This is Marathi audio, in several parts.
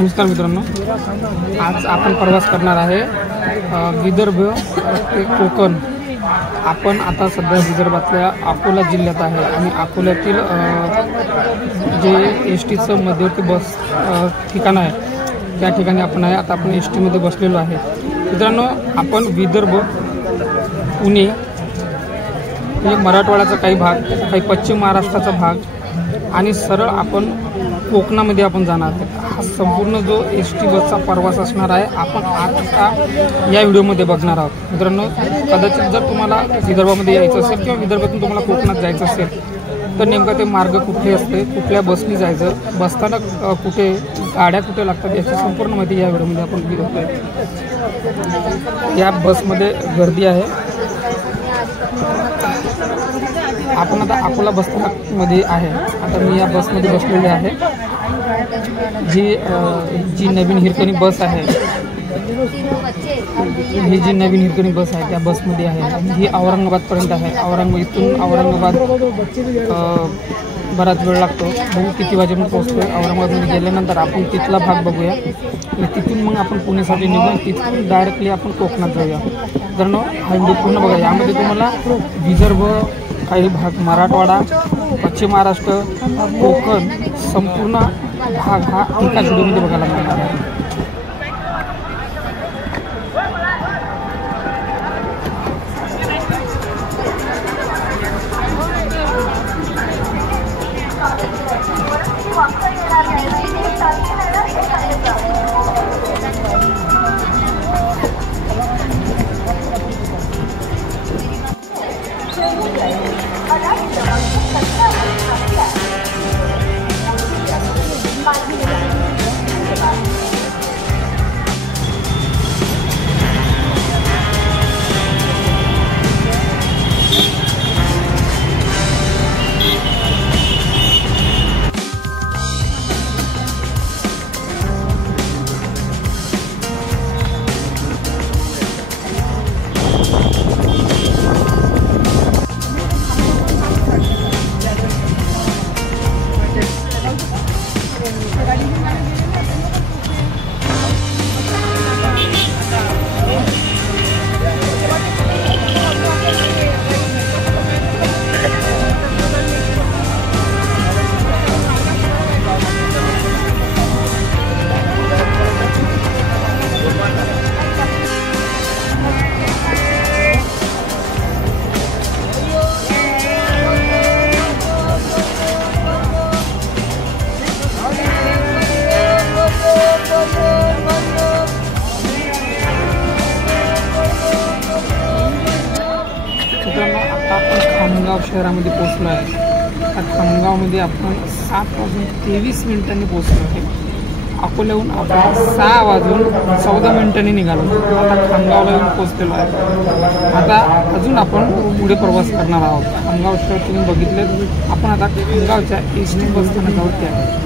नमस्कार मित्रांनो, आज आपण प्रवास करणार आहे विदर्भ ते कोकण। आपण आता सध्या विदर्भातल्या अकोला जिल्ह्यात आहे आणि अकोल्यातील जे एस टीचं मध्यवर्ती बस ठिकाण आहे त्या ठिकाणी आपण आहे। आता आपण एस टीमध्ये बसलेलो आहे। मित्रांनो, आपण विदर्भ, पुणे म्हणजे मराठवाड्याचा काही भाग, काही पश्चिम महाराष्ट्राचा भाग आणि सरळ आपण कोकणामध्ये आपण जाणार आहोत। हा संपूर्ण जो एस टी बसचा प्रवास असणार आहे आपण आता या व्हिडिओमध्ये बघणार आहोत। मित्रांनो, कदाचित जर तुम्हाला विदर्भामध्ये यायचं असेल किंवा विदर्भातून तुम्हाला कोकणात जायचं असेल तर नेमका ते मार्ग कुठे असते, कुठल्या बसनी जायचं, बसस्थानक कुठे, गाड्या कुठे लागतात याची संपूर्ण माहिती या व्हिडिओमध्ये आपण घेतोय। या बसमध्ये गर्दी आहे। आपण आता अकोला बसस्थानकमध्ये आहे। आता मी या बसमध्ये बसलेले आहे। जी नवीन हिरकणी बस आहे, ही जी नवीन हिरकणी बस आहे त्या बसमध्ये आहे। ही औरंगाबादपर्यंत आहे। इथून औरंगाबाद बराच वेळ लागतो। बघू किती वाजेपर्यंत पोहोचतोय। औरंगाबादमध्ये गेल्यानंतर आपण तिथला भाग बघूया आणि तिथून मग आपण पुण्यासाठी निघून तिथून डायरेक्टली आपण कोकणात जाऊया। मित्रांनो, हा व्हिडिओ पूर्ण बघा। यामध्ये तुम्हाला विदर्भ, काही भाग मराठवाडा, पश्चिम महाराष्ट्र, कोकण संपूर्ण भाग हा एकाच व्हिडिओमध्ये बघायला मिळणार आहे। खामगाव शहरामध्ये पोहोचलो आहे। त्या खामगावमध्ये आपण 7:23 पोहोचलो आहे। अकोल्याहून आपण 6:14 निघालो। आता खामगावला येऊन पोहोचलेलो आहे। आता अजून आपण पुढे प्रवास करणार आहोत। खामगाव शहर तुम्ही बघितले। आपण आता खामगावच्या एस टी बस स्थानकावरती आहे।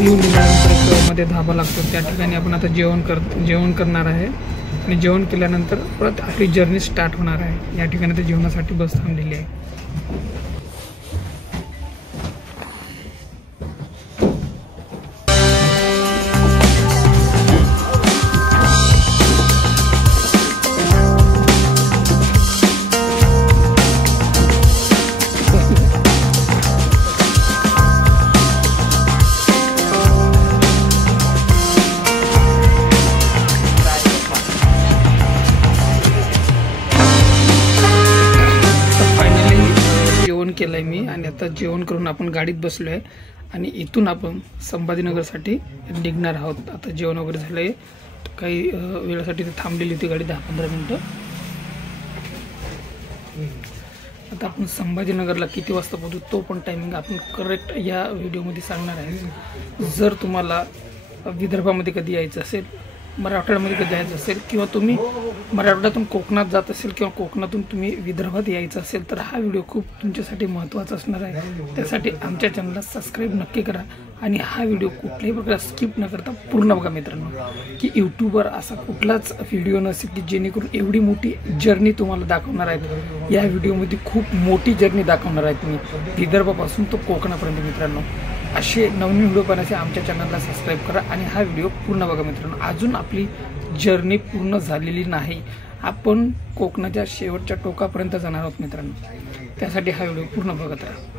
पिऊन दिल्यानंतर एक मध्ये धाबा लागतो, त्या ठिकाणी आपण आता जेवण करणार आहे आणि जेवण केल्यानंतर परत आपली जर्नी स्टार्ट होणार आहे। या ठिकाणी ते जेवणासाठी बस थांबलेली आहे। केलं आहे मी आणि आता जेवण करून आपण गाडीत बसलो आहे आणि इथून आपण संभाजीनगरसाठी निघणार आहोत। आता जेवण वगैरे झालं आहे, काही वेळासाठी ते थांबलेली होती गाडी 10-15 मिनटं। आता आपण संभाजीनगरला किती वाजता पोहोचू तो पण टायमिंग आपण करेक्ट या व्हिडिओमध्ये सांगणार आहे। जर तुम्हाला विदर्भामध्ये कधी यायचं असेल, मराठवाड्यामध्ये कधी जायचं असेल किंवा तुम्ही मराठवाड्यातून कोकणात जात असेल किंवा कोकणातून तुम्ही विदर्भात यायचं असेल तर हा व्हिडिओ खूप तुमच्यासाठी महत्त्वाचा असणार आहे। त्यासाठी आमच्या चॅनलला सबस्क्राईब नक्की करा आणि हा व्हिडिओ कुठल्याही प्रकारे स्किप न करता पूर्ण बघा मित्रांनो, की यूट्यूबवर असा कुठलाच व्हिडिओ नसेल की जेणेकरून एवढी मोठी जर्नी तुम्हाला दाखवणार आहेत। या व्हिडिओमध्ये खूप मोठी जर्नी दाखवणार आहेत मी, विदर्भापासून तो कोकणापर्यंत मित्रांनो। असे नवीन व्हिडिओ पाहण्यासाठी आमच्या चॅनलला सबस्क्राईब करा आणि हा व्हिडिओ पूर्ण बघा मित्रांनो। अजून आपली जर्नी पूर्ण झालेली नाही, आपण कोकणाच्या शेवटच्या टोकापर्यंत जाणार आहोत मित्रांनो, त्यासाठी हा व्हिडिओ पूर्ण बघत राहा।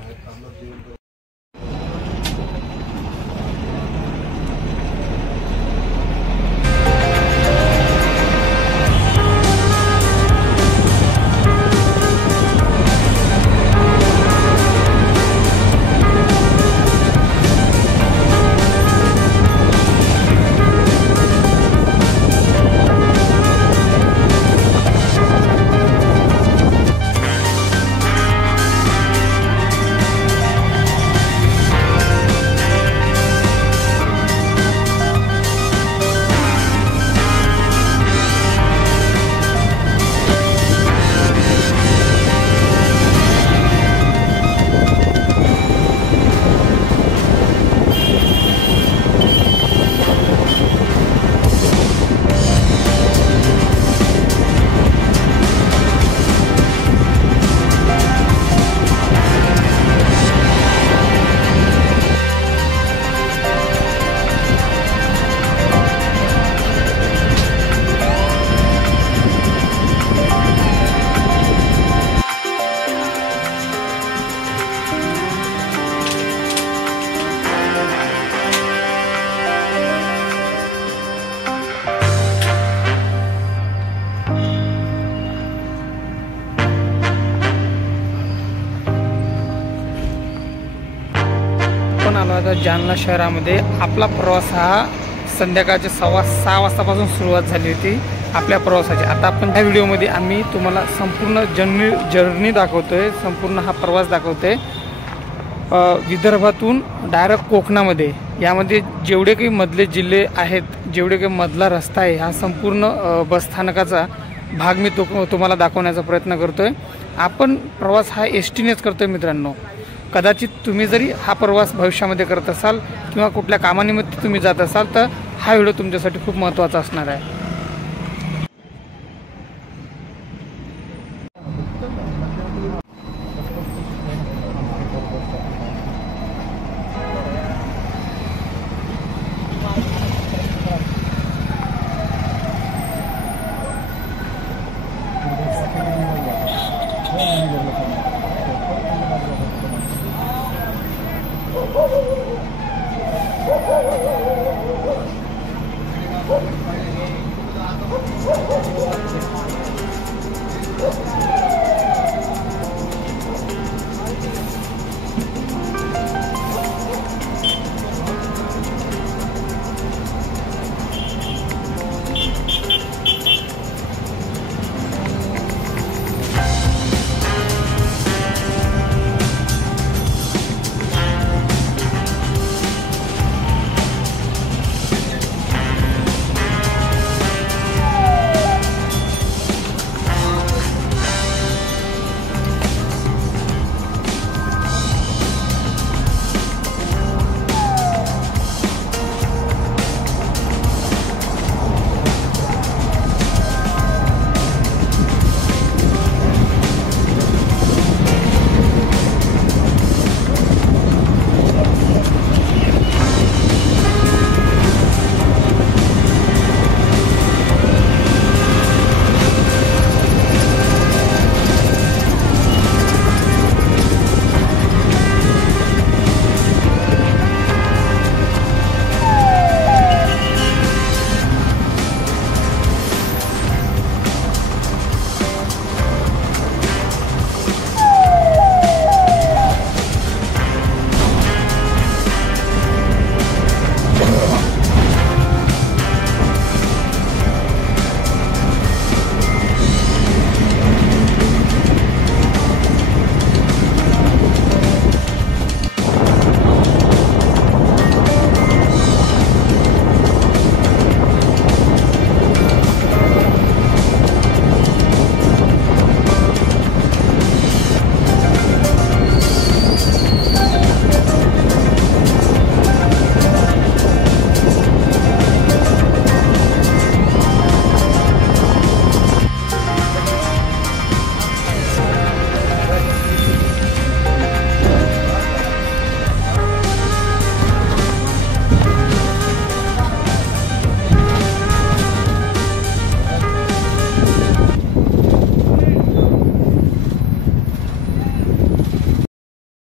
आलो आता जालना शहरामध्ये। आपला प्रवास हा संध्याकाळच्या 6:15 वाजतापासून सुरुवात झाली होती आपल्या प्रवासाची। आता आपण ह्या व्हिडिओमध्ये आम्ही तुम्हाला संपूर्ण जर्नी दाखवतोय, संपूर्ण हा प्रवास दाखवतोय विदर्भातून डायरेक्ट कोकणामध्ये। यामध्ये जेवढे काही मधले जिल्हे आहेत, जेवढे काही मधला रस्ता आहे, हा संपूर्ण बसस्थानकाचा भाग मी तुम्हाला दाखवण्याचा प्रयत्न करतोय। आपण प्रवास हा एसटीनेच करतोय मित्रांनो। कदाचित तुम्ही जरी हा प्रवास भविष्यामध्ये करत असाल किंवा कुठल्या कामानिमित्त तुम्ही जात असाल तर हा व्हिडिओ तुमच्यासाठी खूप महत्त्वाचा असणार आहे।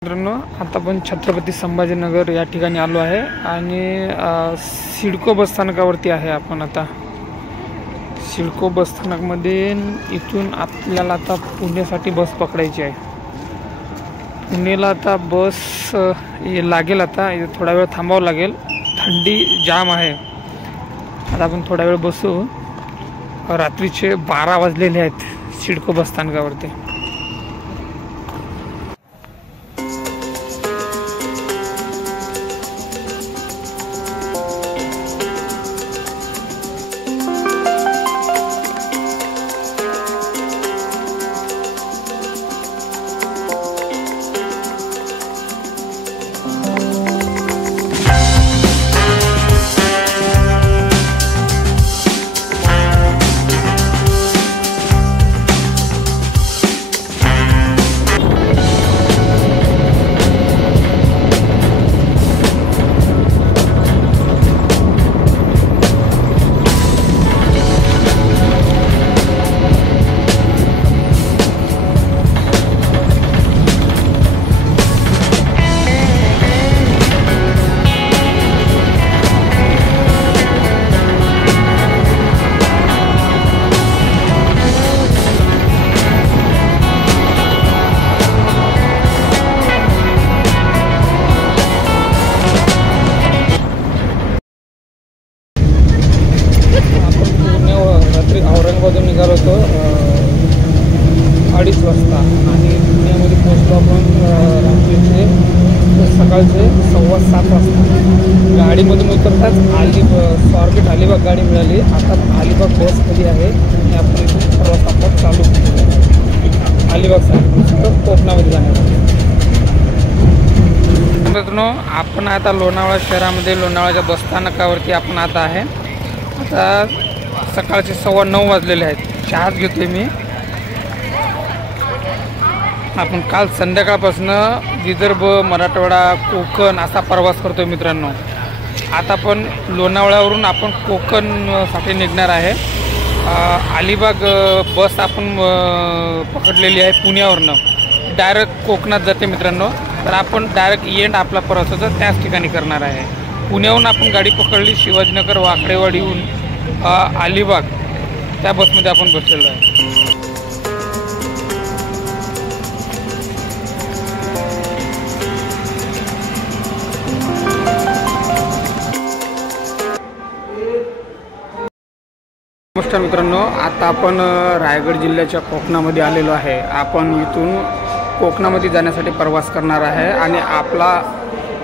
मित्रांनो आता आपण छत्रपती संभाजीनगर या ठिकाणी आलो आहे आणि सिडको बसस्थानकावरती आहे आपण आता। सिडको बसस्थानकमध्ये इथून आपल्याला आता पुण्यासाठी बस पकडायची आहे। पुण्याला आता बस लागेल, आता थोडा वेळ थांबावं लागेल, थंडी जाम आहे। आता आपण थोडा वेळ बसू। रात्रीचे 12 वाजलेले आहेत सिडको बसस्थानकावरती। औरंगाबादून निघालो होतो 2:30 वाजता आणि पुण्यामध्ये पोहोचलो आपण रात्रीचे सकाळचे 7:15 वाजता। गाडीमधून उतरताच स्वारगेट अलिबाग गाडी मिळाली। आता अलिबाग बसमध्ये आहे आणि आपण इथून प्रवास आपण चालू अलिबागसाठी कोकणामध्ये जाण्यासाठी। मित्रांनो आपण आता लोणावळा शहरामध्ये लोणावळ्याच्या बसस्थानकावरती आपण आता आहे। आता सकाळचे 9:15 वाजलेले आहेत। चहा घेतोय मी। आपण काल संध्याकाळपासून विदर्भ, मराठवाडा, कोकण असा प्रवास करतोय मित्रांनो। आता आपण लोणावळ्यावरून आपण कोकणसाठी निघणार आहे। अलिबाग बस आपण पकडलेली आहे पुण्यावरून, डायरेक्ट कोकणात जाते मित्रांनो। तर आपण डायरेक्ट एंड आपला प्रवासाचा त्याच ठिकाणी करणार आहे। पुण्याहून आपण गाडी पकडली शिवाजीनगर वाकडेवाडीहून अलिबाग, त्या बसमध्ये आपण बसलेलो आहे। नमस्कार मित्रांनो, आता आपण रायगड जिल्ह्याच्या कोकणामध्ये आलेलो आहे। आपण इथून कोकणामध्ये जाण्यासाठी प्रवास करणार आहे आणि आपला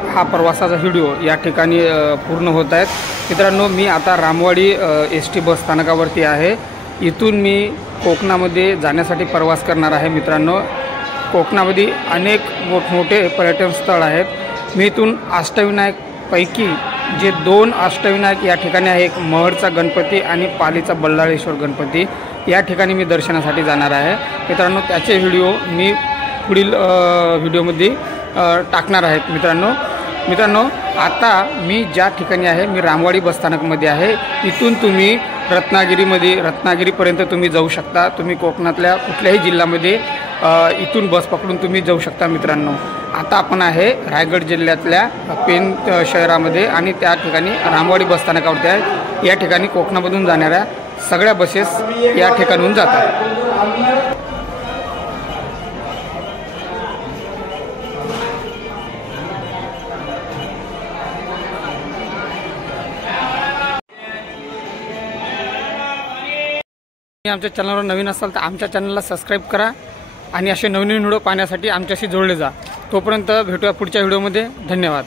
हा प्रवासाचा व्हिडिओ या ठिकाणी पूर्ण होत आहेत। मित्रांनो मी आता रामवाडी ST बस स्थानकावरती आहे। इथून मी कोकणामध्ये जाण्यासाठी प्रवास करणार आहे। मित्रांनो कोकणामध्ये अनेक मोठमोठे पर्यटन स्थळ आहेत। मी इथून अष्टविनायकपैकी जे 2 अष्टविनायक या ठिकाणी आहे, एक महडचा गणपती आणि पालीचा बल्लाळेश्वर गणपती, या ठिकाणी मी दर्शनासाठी जाणार आहे। मित्रांनो त्याचे व्हिडिओ मी पुढील व्हिडिओमध्ये टाकणार आहेत। मित्रांनो आता मी ज्या ठिकाणी आहे मी रामवाडी बसस्थानकमध्ये आहे। इथून तुम्ही रत्नागिरीपर्यंत तुम्ही जाऊ शकता। तुम्ही कोकणातल्या कुठल्याही जिल्ह्यामध्ये इथून बस पकडून तुम्ही जाऊ शकता। मित्रांनो आता आपण आहे रायगड जिल्ह्यातल्या पेन शहरामध्ये आणि त्या ठिकाणी रामवाडी बसस्थानकावरती आहे। या ठिकाणी कोकणामधून जाणाऱ्या सगळ्या बसेस या ठिकाणून जातात। आमच्या चॅनलवर नवीन असाल तर आमच्या चॅनलला सबस्क्राईब करा आणि असे नवीन व्हिडिओ पाहण्यासाठी आमच्याशी जोडले जा। तोपर्यंत भेटूया पुढच्या व्हिडिओमध्ये। धन्यवाद।